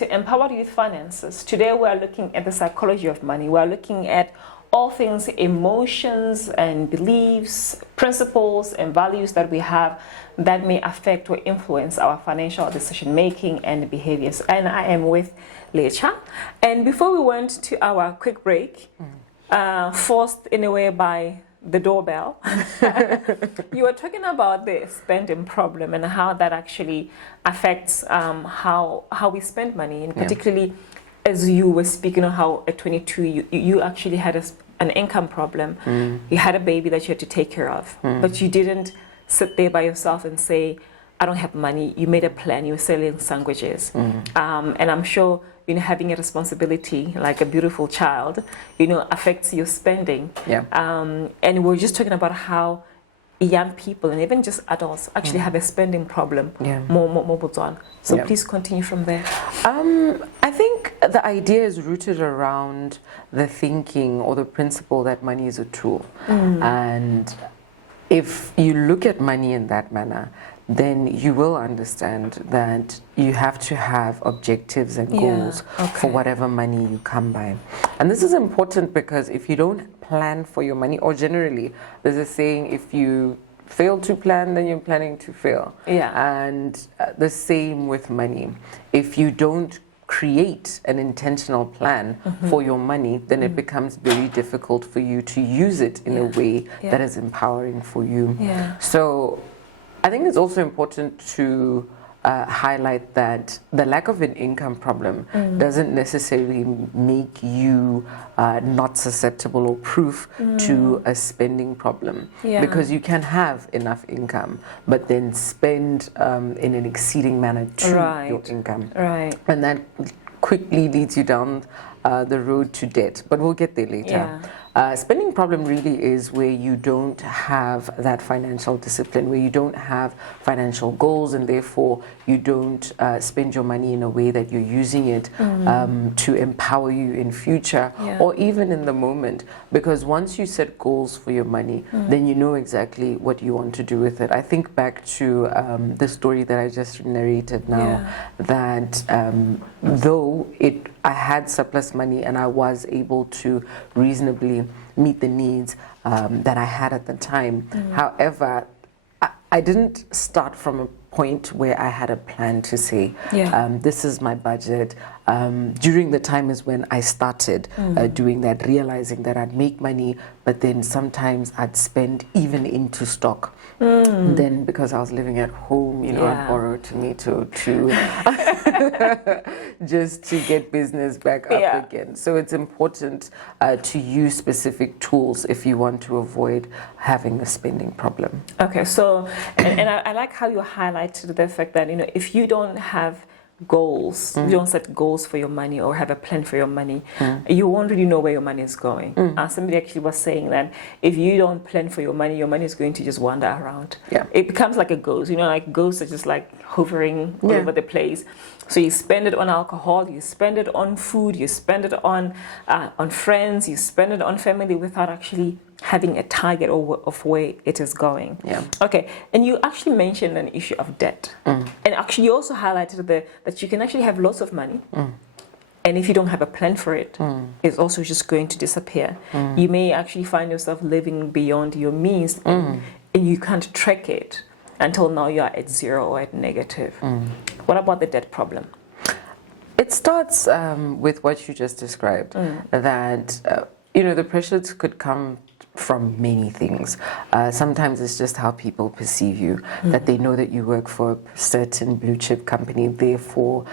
to Empower Youth Finances. Today we are looking at the psychology of money. We are looking at all things emotions and beliefs, principles and values that we have that may affect or influence our financial decision making and behaviors. And I am with Letsha. And before we went to our quick break, forced in a way by the doorbell, you were talking about the spending problem and how that actually affects how we spend money, and particularly as you were speaking of how at 22 you actually had an income problem. You had a baby that you had to take care of, but you didn't sit there by yourself and say, I don't have money. You made a plan. You were selling sandwiches, and I'm sure having a responsibility like a beautiful child, affects your spending. And we're just talking about how young people and even just adults actually have a spending problem. More on. So please continue from there. I think the idea is rooted around the thinking or the principle that money is a tool, and if you look at money in that manner, then you will understand that you have to have objectives and goals for whatever money you come by. And this is important because if you don't plan for your money, or generally, there's a saying, if you fail to plan, then you're planning to fail. And the same with money. If you don't create an intentional plan for your money, then it becomes very difficult for you to use it in a way that is empowering for you. So I think it's also important to highlight that the lack of an income problem doesn't necessarily make you not susceptible or proof to a spending problem, because you can have enough income but then spend in an exceeding manner to your income, and that quickly leads you down the road to debt, but we'll get there later. Spending problem really is where you don't have that financial discipline, where you don't have financial goals, and therefore you don't spend your money in a way that you're using it to empower you in future or even in the moment. Because once you set goals for your money, then you know exactly what you want to do with it. I think back to the story that I just narrated now, that though I had surplus money and I was able to reasonably meet the needs that I had at the time. However, I didn't start from a point where I had a plan to say, this is my budget. During the time is when I started doing that, realizing that I'd make money, but then sometimes I'd spend even into stock. Then because I was living at home, I'd borrow tomato to just to get business back up again. So it's important to use specific tools if you want to avoid having a spending problem. Okay, so and I like how you highlighted the fact that if you don't have goals, you don't set goals for your money or have a plan for your money, you won't really know where your money is going. Somebody actually was saying that if you don't plan for your money is going to just wander around. It becomes like a ghost, like ghosts are just like hovering all over the place. So you spend it on alcohol, you spend it on food, you spend it on friends, you spend it on family without actually having a target of where it is going. Okay, and you actually mentioned an issue of debt. And actually you also highlighted that you can actually have lots of money. And if you don't have a plan for it, it's also just going to disappear. You may actually find yourself living beyond your means and you can't track it until now you are at zero or at negative. What about the debt problem? It starts with what you just described, that the pressures could come from many things. Sometimes it's just how people perceive you, that they know that you work for a certain blue chip company, therefore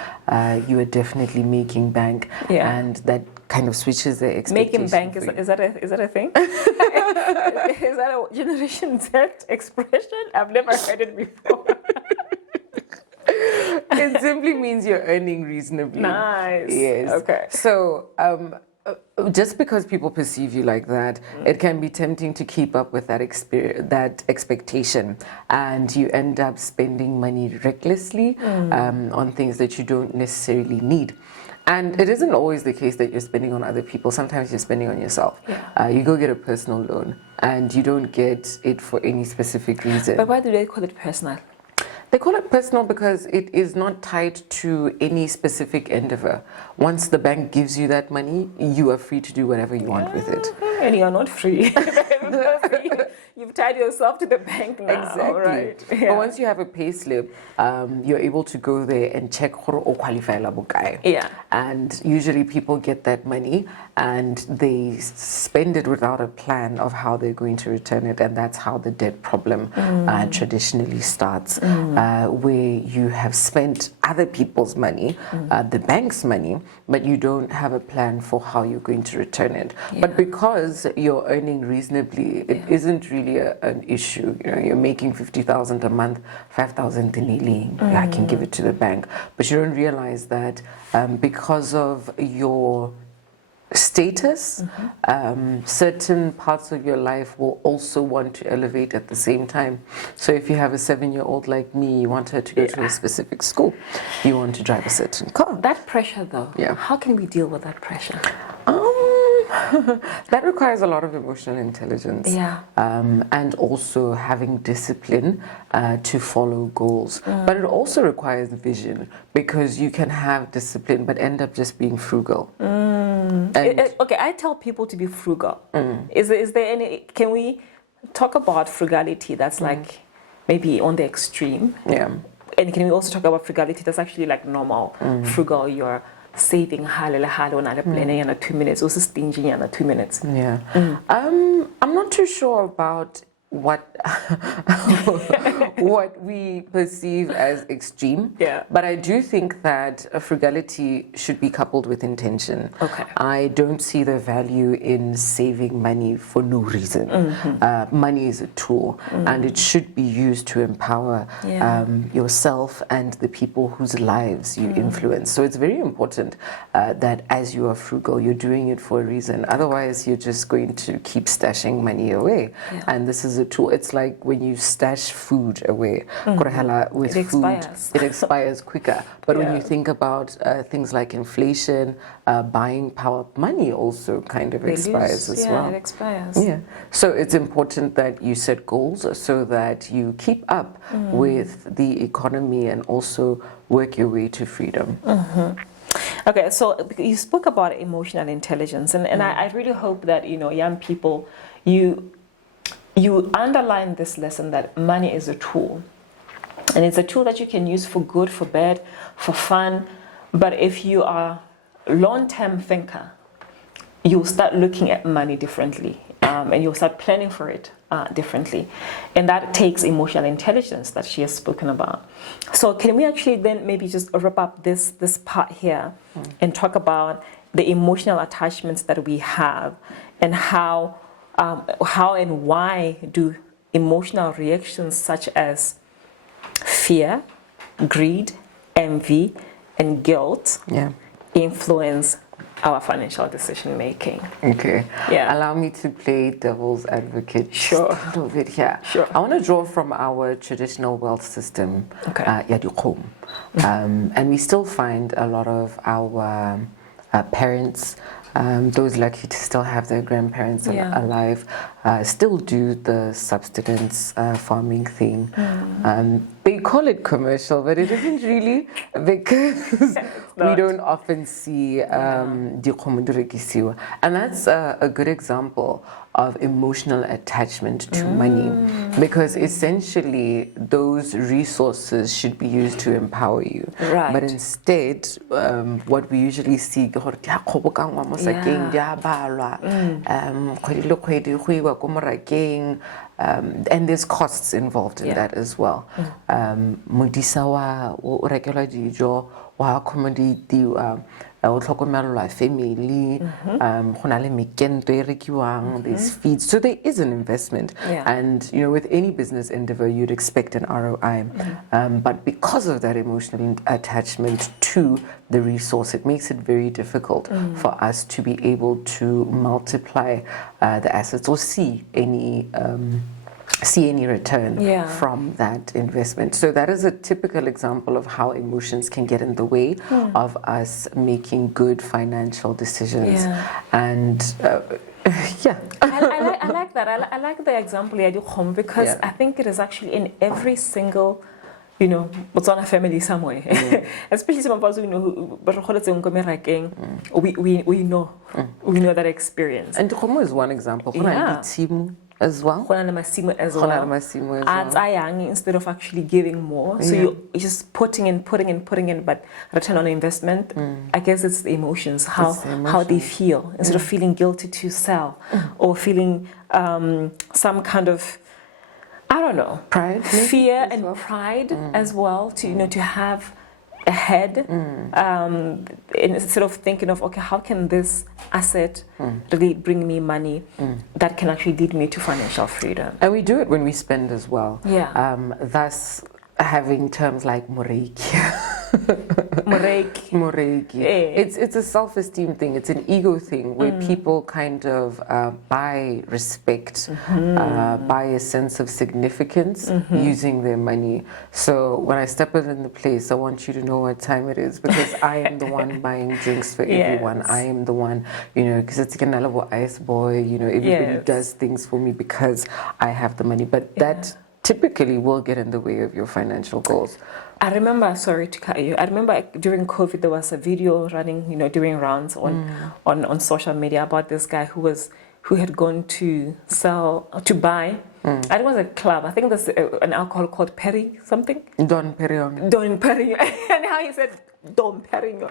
you are definitely making bank, and that kind of switches their expectations. Making bank, is that a thing? Is that a Generation Z expression? I've never heard it before. It simply means you're earning reasonably. Nice. Yes. Okay. So just because people perceive you like that, it can be tempting to keep up with that expectation, and you end up spending money recklessly on things that you don't necessarily need. And it isn't always the case that you're spending on other people. Sometimes you're spending on yourself. You go get a personal loan and you don't get it for any specific reason. But why do they call it personal? They call it personal because it is not tied to any specific endeavor. Once the bank gives you that money, you are free to do whatever you want with it. And you're not free. You've tied yourself to the bank now. Exactly. Right? Yeah. But once you have a pay slip, you're able to go there and check gore o qualify la bokae. Yeah. And usually people get that money and they spend it without a plan of how they're going to return it, and that's how the debt problem traditionally starts, where you have spent other people's money, the bank's money, but you don't have a plan for how you're going to return it. Yeah. But because you're earning reasonably, it isn't really an issue. You know, you're making 50,000 a month, 5,000 in I can give it to the bank. But you don't realize that because of your status, certain parts of your life will also want to elevate at the same time. So if you have a 7-year-old like me, you want her to go to a specific school, you want to drive a certain car. That pressure, though, Yeah. how can we deal with that pressure? That requires a lot of emotional intelligence, Yeah. and also having discipline to follow goals. But it also requires vision, because you can have discipline but end up just being frugal. And Okay, I tell people to be frugal. Is there any? Can we talk about frugality that's like maybe on the extreme? yeah, And can we also talk about frugality that's actually like normal? Frugal, you're saving planning in 2 minutes, also stingy in 2 minutes. yeah. I'm not too sure about what what we perceive as extreme. Yeah. But I do think that frugality should be coupled with intention. Okay. I don't see the value in saving money for no reason. Money is a tool, and it should be used to empower yourself and the people whose lives you influence. So it's very important that as you are frugal, you're doing it for a reason. Otherwise, you're just going to keep stashing money away. Yeah. And this is a tool. It's like when you stash food away. With It food, expires. it expires quicker. But when Yeah. you think about things like inflation, buying power, money also kind of expires as well. It expires. Yeah. So it's important that you set goals so that you keep up with the economy and also work your way to freedom. Okay, so you spoke about emotional intelligence, and I really hope that young people, you underline this lesson that money is a tool, and it's a tool that you can use for good, for bad, for fun. But if you are a long-term thinker, you'll start looking at money differently, and you'll start planning for it differently, and that takes emotional intelligence that she has spoken about. So can we actually then maybe just wrap up this part here and talk about the emotional attachments that we have, and how and why do emotional reactions such as fear, greed, envy, and guilt influence our financial decision making? Okay. Yeah. Allow me to play devil's advocate Sure. just a little bit here. Sure. I want to draw from our traditional wealth system, Okay. Yadukom. And we still find a lot of our parents, those lucky to still have their grandparents alive, still do the subsistence farming thing. They call it commercial, but it isn't really, because we don't often see dikgomo di rekisiwa. And that's a good example of emotional attachment to money, because essentially those resources should be used to empower you. Right. But instead, what we usually see, and there's costs involved in that as well. Modisa wa rekelwa dijo, wa accommodate o tlhokomelwa family, go na le mekento e rekiwang, there's feeds. So there is an investment. And with any business endeavor, you'd expect an ROI. But because of that emotional attachment to the resource, it makes it very difficult for us to be able to multiply the assets or see any return from that investment. So that is a typical example of how emotions can get in the way of us making good financial decisions. And I like that. I like the example because I think it is actually in every single you know, Botswana family somewhere. Especially some of us, you know, who we know. We know that experience. And Kgomo is one example. Yeah. As well. As well. Instead of actually giving more. So you're just putting in, but return on investment, I guess it's the emotions, how they feel. Instead of feeling guilty to sell or feeling some kind of, I don't know, pride, fear and pride as well, to, you know, to have ahead, instead of thinking of, okay, how can this asset really bring me money that can actually lead me to financial freedom? And we do it when we spend as well. Yeah. Thus having terms like moreiki. Moreiki. It's a self-esteem thing. It's an ego thing where people kind of buy respect, buy a sense of significance using their money. So when I step in the place, I want you to know what time it is, because I am the one buying drinks for everyone. I am the one, you know, because it's like a ice boy, you know, everybody does things for me because I have the money. But that typically will get in the way of your financial goals. I remember, sorry to cut you, I remember during COVID there was a video running, you know, doing rounds on social media about this guy who had gone to buy, and it was a club, I think there's an alcohol called Perry something? Don Perignon. Don Perignon. And how he said Don Perignon.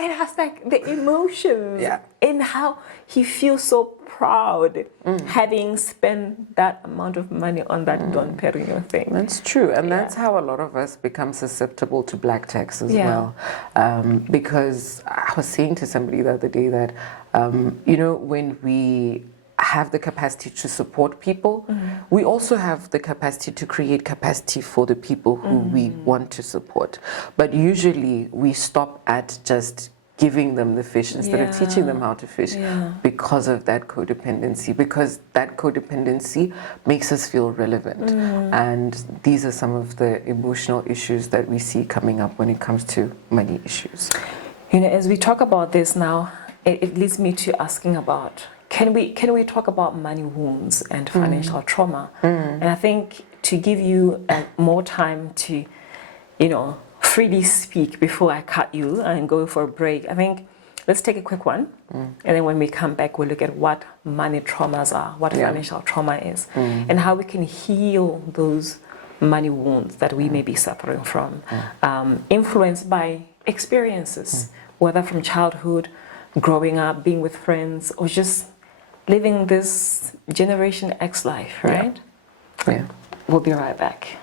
And I was like, the emotions and how he feels so proud having spent that amount of money on that Don Perignon thing. That's true, and that's how a lot of us become susceptible to black tax as well. Because I was saying to somebody the other day that, you know, when we have the capacity to support people, we also have the capacity to create capacity for the people who we want to support. But usually we stop at just giving them the fish instead of teaching them how to fish because of that codependency, because that codependency makes us feel relevant. And these are some of the emotional issues that we see coming up when it comes to money issues. You know, as we talk about this now, it leads me to asking about, can we talk about money wounds and financial trauma? And I think to give you more time to, you know, freely speak before I cut you and go for a break, I think let's take a quick one. And then when we come back, we'll look at what money traumas are, what financial trauma is, and how we can heal those money wounds that we may be suffering from, influenced by experiences, whether from childhood, growing up, being with friends, or just living this Generation X life, right? Yeah. We'll be right back.